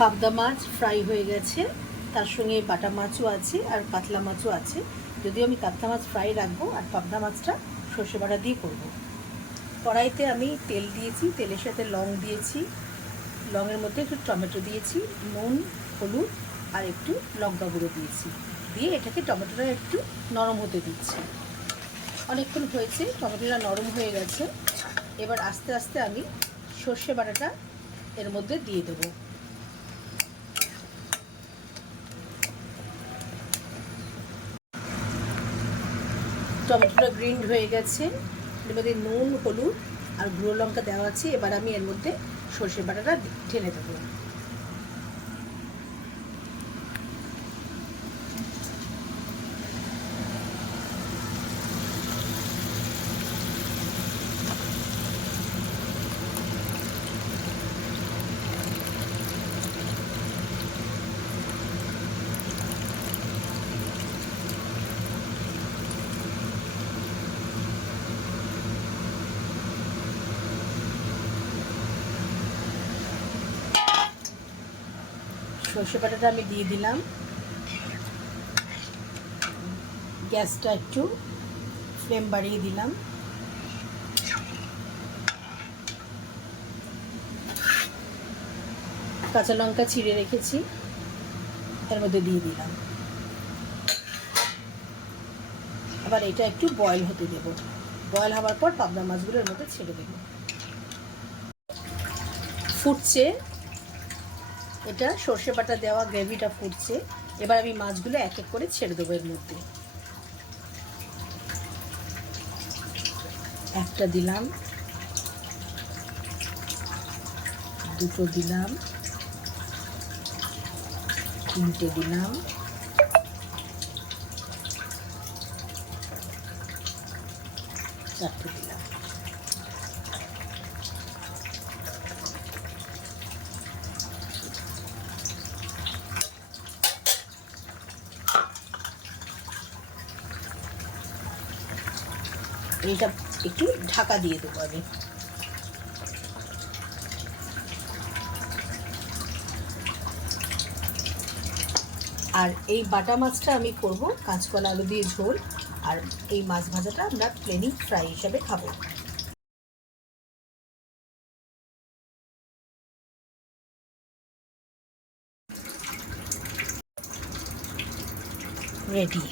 পাবদা মাছ ফ্রাই হয়ে গেছে, তার সঙ্গে বাটা মাছও আছে আর কাতলা মাছও আছে। যদিও আমি কাতলা মাছ ফ্রাই রাখবো আর পাবদা মাছটা সর্ষে বাটা দিয়ে করব। কড়াইতে আমি তেল দিয়েছি, তেলের সাথে লং দিয়েছি, লংয়ের মধ্যে একটু টমেটো দিয়েছি, নুন, হলুদ আর একটু লঙ্কা গুঁড়ো দিয়েছি, দিয়ে এটাকে টমেটোটা একটু নরম হতে দিচ্ছি। অনেকক্ষণ হয়েছে, টমেটোটা নরম হয়ে গেছে। এবার আস্তে আস্তে আমি সর্ষে বাটাটা এর মধ্যে দিয়ে দেবো। টমেটোটা গ্রিন্ড হয়ে গেছে, এর মধ্যে নুন, হলুদ আর গুঁড়ো লঙ্কা দেওয়া আছে। এবার আমি এর মধ্যে সর্ষে বাটাটা ঢেলে দেবো। সর্ষে বাটাটা আমি দিয়ে দিলাম। গ্যাসটা একটু ফ্লেম বাড়িয়ে দিলাম। কাঁচা লঙ্কা ছিঁড়ে রেখেছি, এর মধ্যে দিয়ে দিলাম। এবার এটা একটু বয়েল হতে দেব। বয়েল হওয়ার পর পাবদা মাছগুলো এর মধ্যে ছেড়ে দেব। ফুটছে, এটা সর্ষে বাটা দেওয়া গ্রেভিটা ফুটছে। এবার আমি মাছগুলো এক এক করে ছেড়ে দেবো এর মধ্যে। একটা দিলাম, দুটো দিলাম, তিনটে দিলাম, চারটে দিলাম। এইটা একটু ঢাকা দিয়ে দেবো আমি। আর এই বাটা মাছটা আমি করব কাঁচকলা আলু দিয়ে ঝোল, আর এই মাছ ভাজাটা আমরা প্লেনই ফ্রাই হিসাবে খাবো। রেডি।